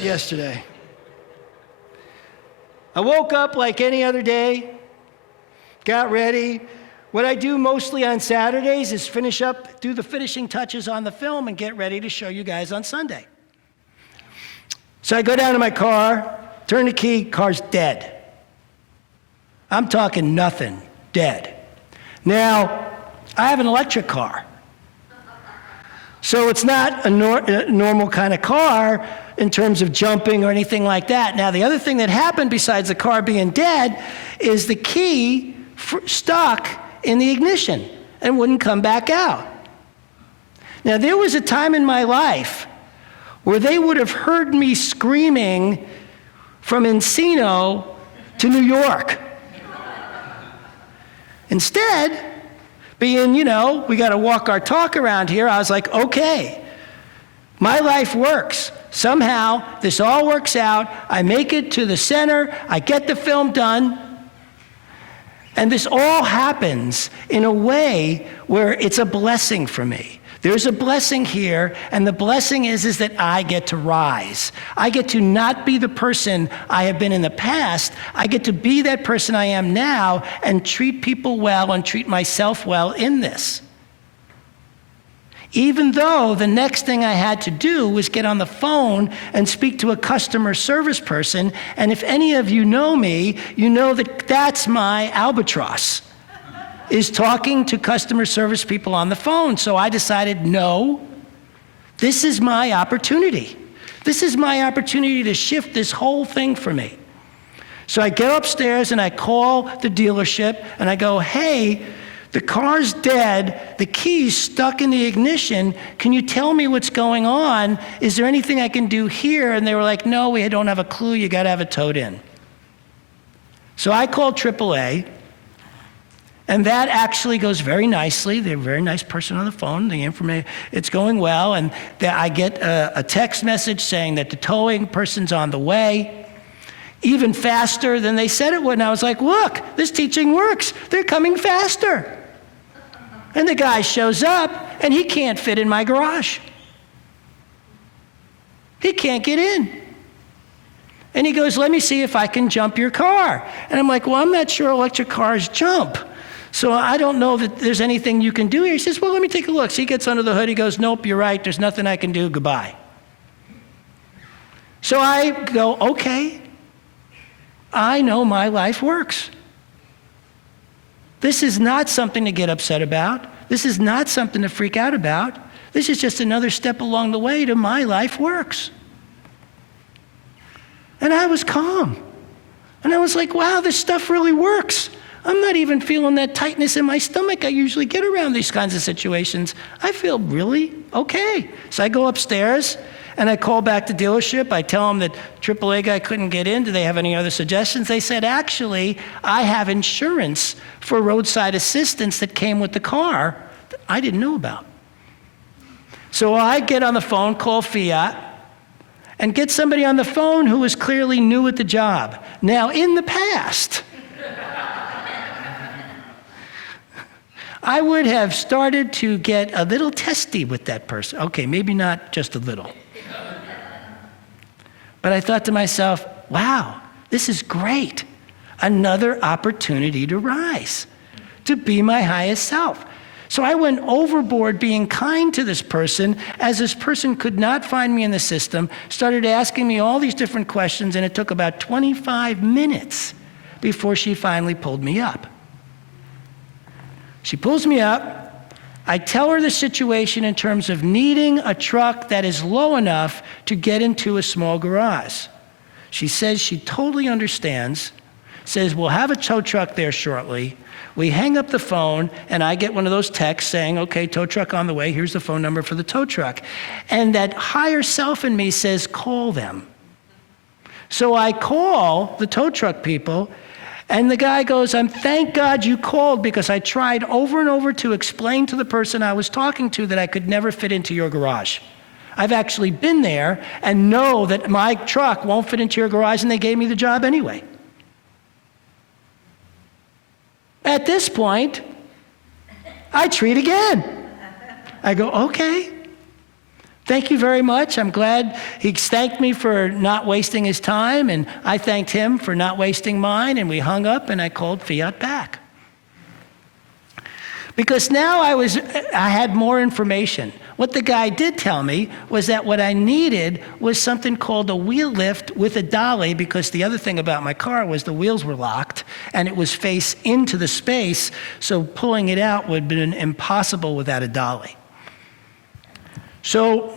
not yesterday. I woke up like any other day, got ready. What I do mostly on Saturdays is do the finishing touches on the film and get ready to show you guys on Sunday. So I go down to my car, turn the key, car's dead. I'm talking nothing, dead. Now, I have an electric car. So it's not a normal kind of car in terms of jumping or anything like that. Now, the other thing that happened besides the car being dead is the key stuck in the ignition and wouldn't come back out. Now, there was a time in my life where they would have heard me screaming from Encino to New York. Instead, being, we got to walk our talk around here, I was like, okay, my life works. Somehow, this all works out. I make it to the center. I get the film done. And this all happens in a way where it's a blessing for me. There's a blessing here, and the blessing is that I get to rise. I get to not be the person I have been in the past. I get to be that person I am now and treat people well and treat myself well in this. Even though the next thing I had to do was get on the phone and speak to a customer service person, and if any of you know me, you know that that's my albatross, is talking to customer service people on the phone. So I decided, no, this is my opportunity. This is my opportunity to shift this whole thing for me. So I get upstairs and I call the dealership and I go, hey, the car's dead, the key's stuck in the ignition, can you tell me what's going on? Is there anything I can do here? And they were like, no, we don't have a clue, you gotta have it towed in. So I called AAA, and that actually goes very nicely. They're a very nice person on the phone. The information, it's going well. And I get a text message saying that the towing person's on the way, even faster than they said it would. And I was like, look, this teaching works. They're coming faster. And the guy shows up, and he can't fit in my garage. He can't get in. And he goes, let me see if I can jump your car. And I'm like, well, I'm not sure electric cars jump. So I don't know that there's anything you can do here. He says, well, let me take a look. So he gets under the hood. He goes, nope, you're right. There's nothing I can do. Goodbye. So I go, okay, I know my life works. This is not something to get upset about. This is not something to freak out about. This is just another step along the way to my life works. And I was calm. And I was like, wow, this stuff really works. I'm not even feeling that tightness in my stomach I usually get around these kinds of situations. I feel really okay. So I go upstairs and I call back the dealership. I tell them that AAA guy couldn't get in. Do they have any other suggestions? They said, actually, I have insurance for roadside assistance that came with the car that I didn't know about. So I get on the phone, call Fiat, and get somebody on the phone who was clearly new at the job. Now, in the past, I would have started to get a little testy with that person. Okay, maybe not just a little. But I thought to myself, wow, this is great. Another opportunity to rise, to be my highest self. So I went overboard being kind to this person as this person could not find me in the system, started asking me all these different questions, and it took about 25 minutes before she finally pulled me up. She pulls me up. I tell her the situation in terms of needing a truck that is low enough to get into a small garage. She says she totally understands, says we'll have a tow truck there shortly. We hang up the phone, and I get one of those texts saying, okay, tow truck on the way, here's the phone number for the tow truck. And that higher self in me says, call them. So I call the tow truck people, and the guy goes, thank God you called, because I tried over and over to explain to the person I was talking to that I could never fit into your garage. I've actually been there and know that my truck won't fit into your garage, and they gave me the job anyway. At this point, I treat again. I go, okay, thank you very much. I'm glad he thanked me for not wasting his time, and I thanked him for not wasting mine, and we hung up, and I called Fiat back. Because now I had more information. What the guy did tell me was that what I needed was something called a wheel lift with a dolly, because the other thing about my car was the wheels were locked and it was face into the space, so pulling it out would have been impossible without a dolly. So,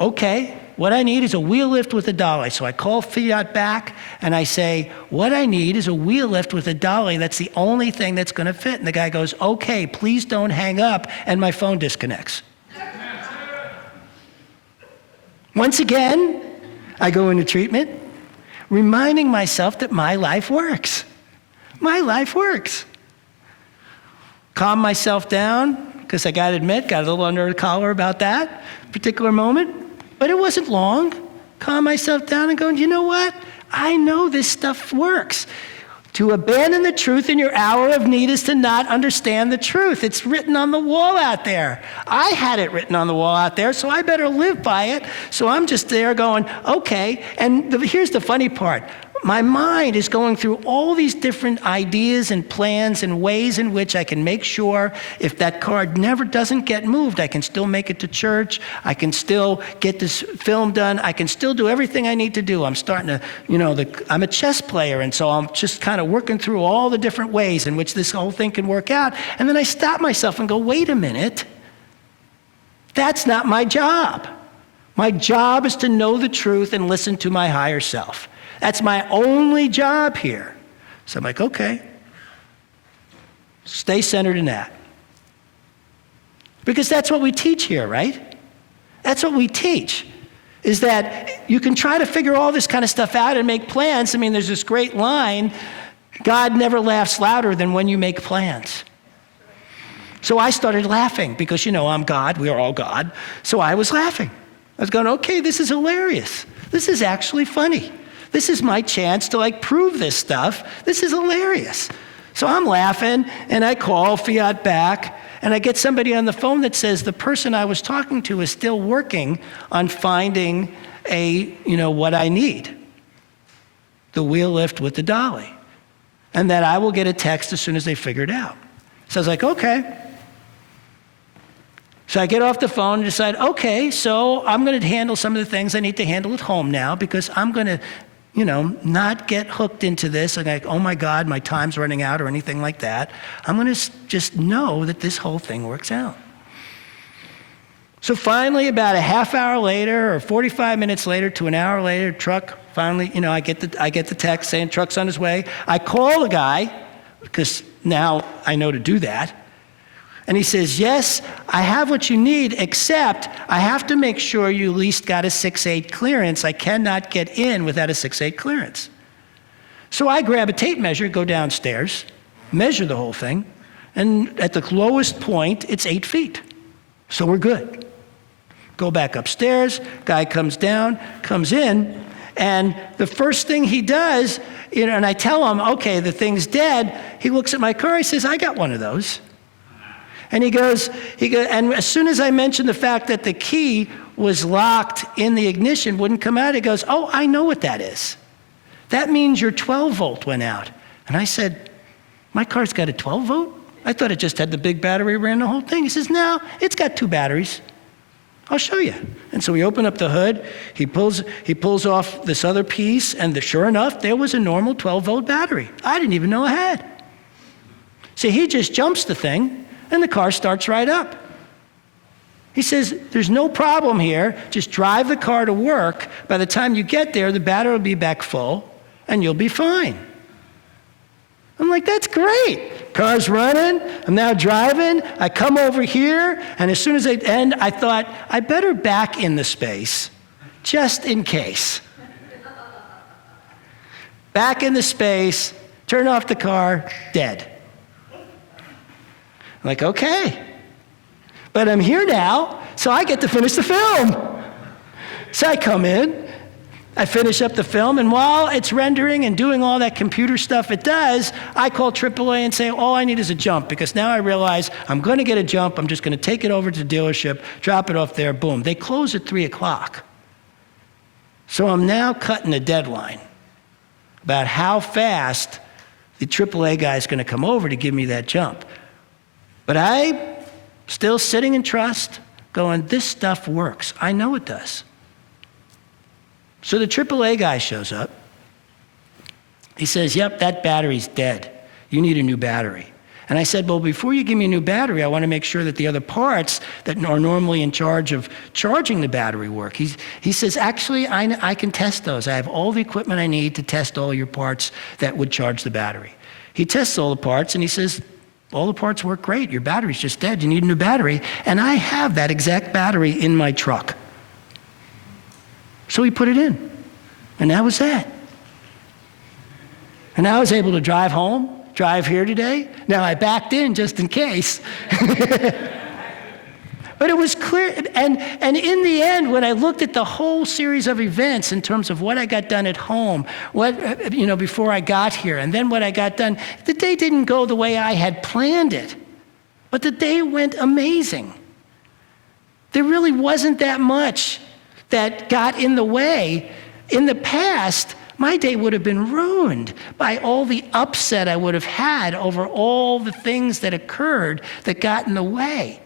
okay, what I need is a wheel lift with a dolly. So I call Fiat back and I say, what I need is a wheel lift with a dolly. That's the only thing that's going to fit. And the guy goes, okay, please don't hang up, and my phone disconnects. Once again, I go into treatment, reminding myself that my life works. My life works. Calm myself down, because I got to admit, got a little under the collar about that particular moment. But it wasn't long. Calm myself down and go, you know what? I know this stuff works. To abandon the truth in your hour of need is to not understand the truth. It's written on the wall out there. I had it written on the wall out there, so I better live by it. So I'm just there going, okay. And here's the funny part. My mind is going through all these different ideas and plans and ways in which I can make sure if that card never doesn't get moved, I can still make it to church. I can still get this film done. I can still do everything I need to do. I'm starting to, I'm a chess player, and so I'm just kind of working through all the different ways in which this whole thing can work out. And then I stop myself and go, wait a minute. That's not my job. My job is to know the truth and listen to my higher self. That's my only job here. So I'm like, okay, stay centered in that. Because that's what we teach here, right? That's what we teach, is that you can try to figure all this kind of stuff out and make plans. I mean, there's this great line, God never laughs louder than when you make plans. So I started laughing because, I'm God, we are all God. So I was laughing. I was going, okay, this is hilarious. This is actually funny. This is my chance to prove this stuff. This is hilarious. So I'm laughing, and I call Fiat back, and I get somebody on the phone that says the person I was talking to is still working on finding what I need, the wheel lift with the dolly, and that I will get a text as soon as they figure it out. So I was like, okay. So I get off the phone and decide, okay, so I'm going to handle some of the things I need to handle at home now, because I'm going to not get hooked into this and oh my God, my time's running out or anything like that. I'm going to just know that this whole thing works out. So finally, about a half hour later or 45 minutes later to an hour later, truck finally, I get the text saying truck's on his way. I call the guy, because now I know to do that. And he says, yes, I have what you need, except I have to make sure you at least got a 6'8" clearance. I cannot get in without a 6'8" clearance. So I grab a tape measure, go downstairs, measure the whole thing, and at the lowest point, it's 8 feet. So we're good. Go back upstairs, guy comes down, comes in, and the first thing he does, and I tell him, okay, the thing's dead. He looks at my car, he says, I got one of those. And he goes, and as soon as I mentioned the fact that the key was locked in the ignition, wouldn't come out, he goes, oh, I know what that is. That means your 12 volt went out. And I said, my car's got a 12 volt? I thought it just had the big battery, ran the whole thing. He says, no, it's got 2 batteries. I'll show you. And so we open up the hood, he pulls off this other piece, and sure enough, there was a normal 12 volt battery. I didn't even know I had. See, he just jumps the thing, and the car starts right up. He says, there's no problem here. Just drive the car to work. By the time you get there, the battery will be back full, and you'll be fine. I'm like, that's great. Car's running. I'm now driving. I come over here, and as soon as I end, I thought, I better back in the space, just in case. Back in the space, turn off the car, dead. I'm like, okay, but I'm here now, so I get to finish the film. So I come in, I finish up the film, and while it's rendering and doing all that computer stuff it does, I call AAA and say, all I need is a jump, because now I realize I'm going to get a jump. I'm just going to take it over to the dealership, drop it off there, boom. They close at 3 o'clock. So I'm now cutting a deadline about how fast the AAA guy is going to come over to give me that jump. But I'm still sitting in trust, going, this stuff works. I know it does. So the AAA guy shows up. He says, yep, that battery's dead. You need a new battery. And I said, well, before you give me a new battery, I want to make sure that the other parts that are normally in charge of charging the battery work. He says, actually, I can test those. I have all the equipment I need to test all your parts that would charge the battery. He tests all the parts, and he says, all the parts work great. Your battery's just dead. You need a new battery. And I have that exact battery in my truck. So he put it in, and that was that. And I was able to drive home, drive here today. Now, I backed in just in case. But it was clear, and in the end, when I looked at the whole series of events in terms of what I got done at home, before I got here, and then what I got done, the day didn't go the way I had planned it, but the day went amazing. There really wasn't that much that got in the way. In the past, my day would have been ruined by all the upset I would have had over all the things that occurred that got in the way.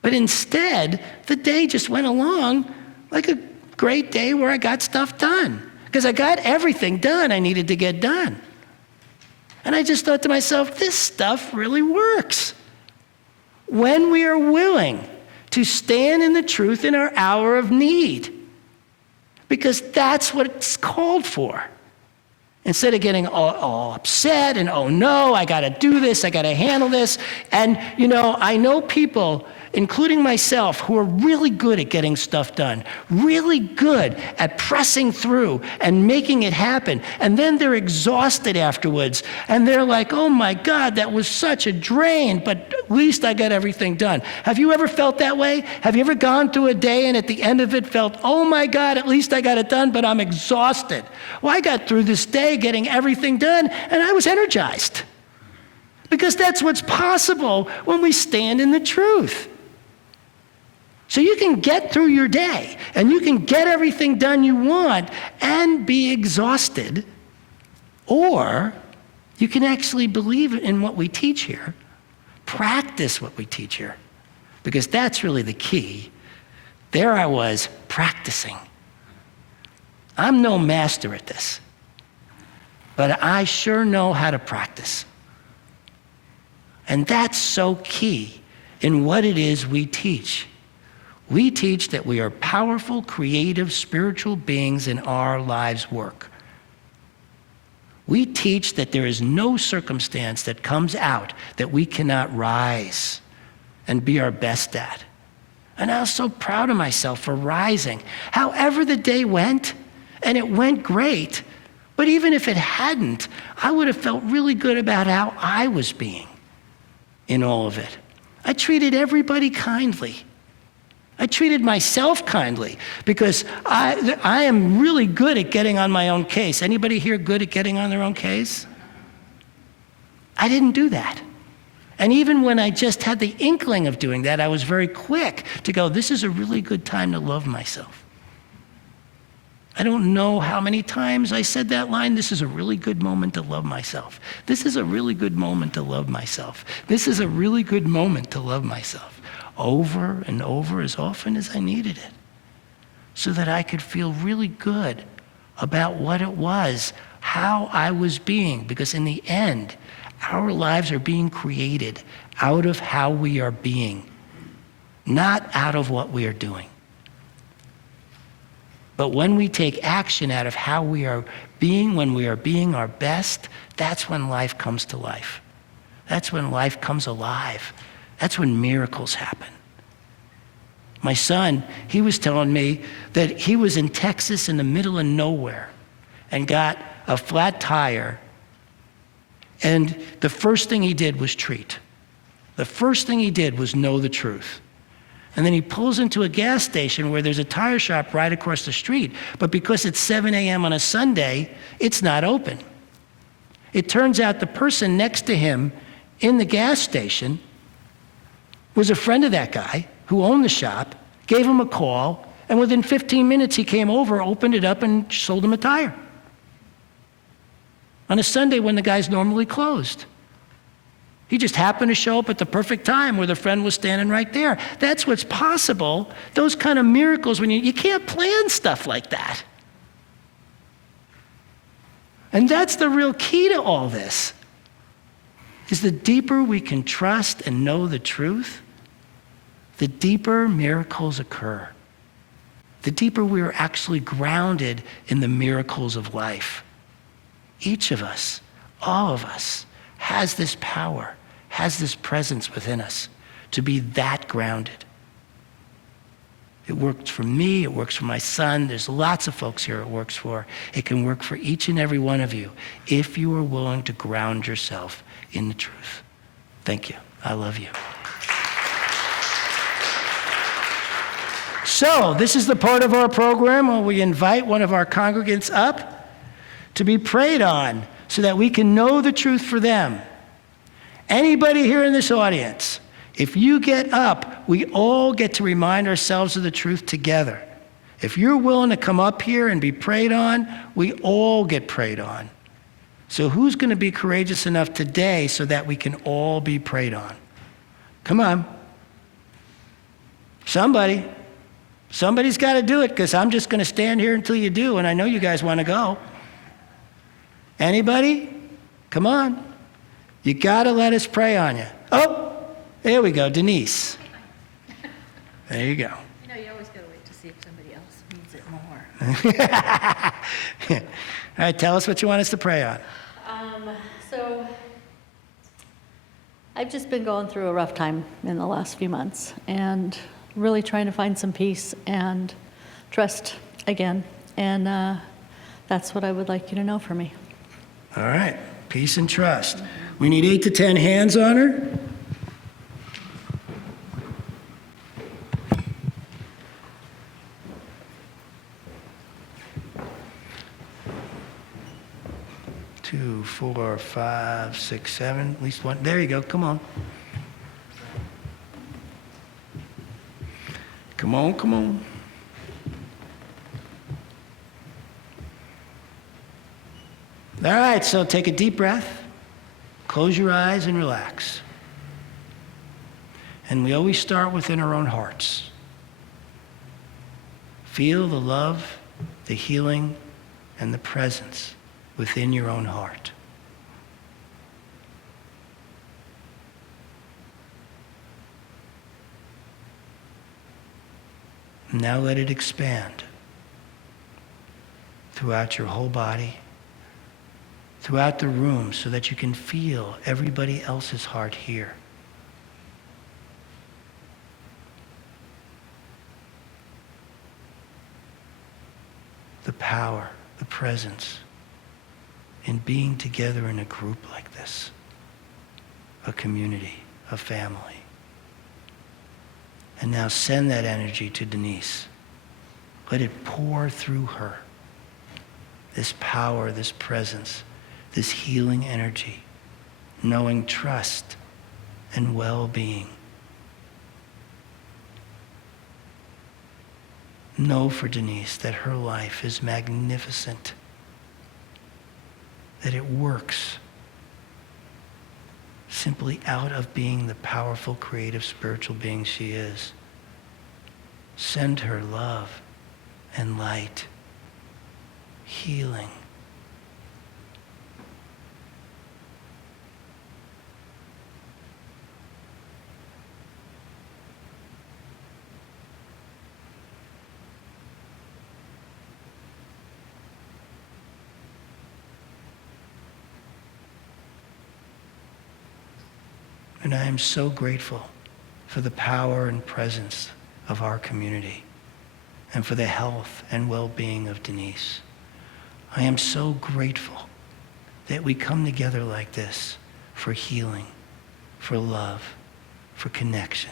But instead, the day just went along like a great day where I got stuff done, because I got everything done I needed to get done. And I just thought to myself, this stuff really works. When we are willing to stand in the truth in our hour of need, because that's what it's called for. Instead of getting all upset and, oh no, I gotta do this, I gotta handle this. And I know people, including myself, who are really good at getting stuff done, really good at pressing through and making it happen. And then they're exhausted afterwards. And they're like, oh my God, that was such a drain, but at least I got everything done. Have you ever felt that way? Have you ever gone through a day and at the end of it felt, oh my God, at least I got it done, but I'm exhausted? Well, I got through this day getting everything done, and I was energized. Because that's what's possible when we stand in the truth. So you can get through your day, and you can get everything done you want and be exhausted, or you can actually believe in what we teach here, practice what we teach here, because that's really the key. There I was practicing. I'm no master at this, but I sure know how to practice. And that's so key in what it is we teach. We teach that we are powerful, creative, spiritual beings in our lives' work. We teach that there is no circumstance that comes out that we cannot rise and be our best at. And I was so proud of myself for rising. However the day went, and it went great, but even if it hadn't, I would have felt really good about how I was being in all of it. I treated everybody kindly. I treated myself kindly, because I am really good at getting on my own case. Anybody here good at getting on their own case? I didn't do that. And even when I just had the inkling of doing that, I was very quick to go, this is a really good time to love myself. I don't know how many times I said that line, this is a really good moment to love myself. This is a really good moment to love myself. This is a really good moment to love myself. Over and over as often as I needed it, so that I could feel really good about what it was, how I was being, because in the end, our lives are being created out of how we are being, not out of what we are doing. But when we take action out of how we are being, when we are being our best, that's when life comes to life. That's when life comes alive. That's when miracles happen. My son, he was telling me that he was in Texas in the middle of nowhere and got a flat tire, and the first thing he did was treat. The first thing he did was know the truth. And then he pulls into a gas station where there's a tire shop right across the street. But because it's 7 a.m. on a Sunday, it's not open. It turns out the person next to him in the gas station was a friend of that guy who owned the shop, gave him a call, and within 15 minutes he came over, opened it up, and sold him a tire. On a Sunday when the guy's normally closed. He just happened to show up at the perfect time where the friend was standing right there. That's what's possible. Those kind of miracles, when you can't plan stuff like that. And that's the real key to all this, is the deeper we can trust and know the truth, the deeper miracles occur. The deeper we are actually grounded in the miracles of life. Each of us, all of us, has this power, has this presence within us to be that grounded. It worked for me, it works for my son, there's lots of folks here it works for. It can work for each and every one of you if you are willing to ground yourself in the truth. Thank you. I love you. So, this is the part of our program where we invite one of our congregants up to be prayed on so that we can know the truth for them. Anybody here in this audience, if you get up, we all get to remind ourselves of the truth together. If you're willing to come up here and be prayed on, we all get prayed on. So who's going to be courageous enough today so that we can all be prayed on? Come on. Somebody's got to do it, because I'm just going to stand here until you do, and I know you guys want to go. Anybody? Come on. You got to let us pray on you. Oh, there we go, Denise. There you go. You know, you always got to wait to see if somebody else needs it more. All right, tell us what you want us to pray on. So I've just been going through a rough time in the last few months and really trying to find some peace and trust again. And that's what I would like you to know for me. All right, peace and trust. We need 8 to 10 hands on her. Two, 4, 5, 6, 7, at least one. There you go, come on. Come on, come on. All right, so take a deep breath, close your eyes and relax. And we always start within our own hearts. Feel the love, the healing, and the presence within your own heart. Now let it expand throughout your whole body, throughout the room, so that you can feel everybody else's heart here. The power, the presence in being together in a group like this, a community, a family. And now send that energy to Denise. Let it pour through her. This power, this presence, this healing energy, knowing trust and well-being. Know for Denise that her life is magnificent, that it works simply out of being the powerful, creative, spiritual being she is. Send her love and light, healing. And I am so grateful for the power and presence of our community and for the health and well-being of Denise. I am so grateful that we come together like this for healing, for love, for connection.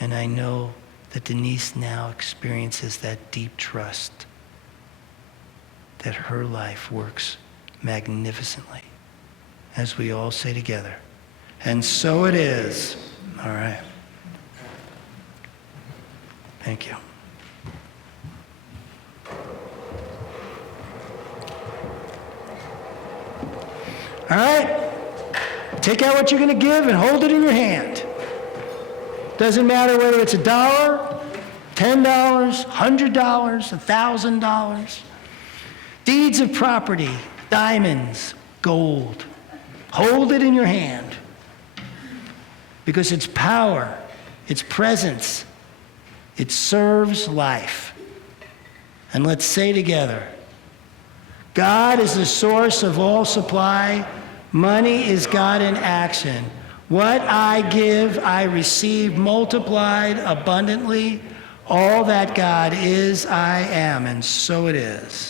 And I know that Denise now experiences that deep trust that her life works magnificently, as we all say together, and so it is. All right. Thank you. All right. Take out what you're going to give and hold it in your hand. Doesn't matter whether it's $1, $10, $100, $1,000. Deeds of property, diamonds, gold. Hold it in your hand, because its power, its presence, it serves life. And let's say together, God is the source of all supply. Money is God in action. What I give, I receive multiplied abundantly. All that God is, I am, and so it is.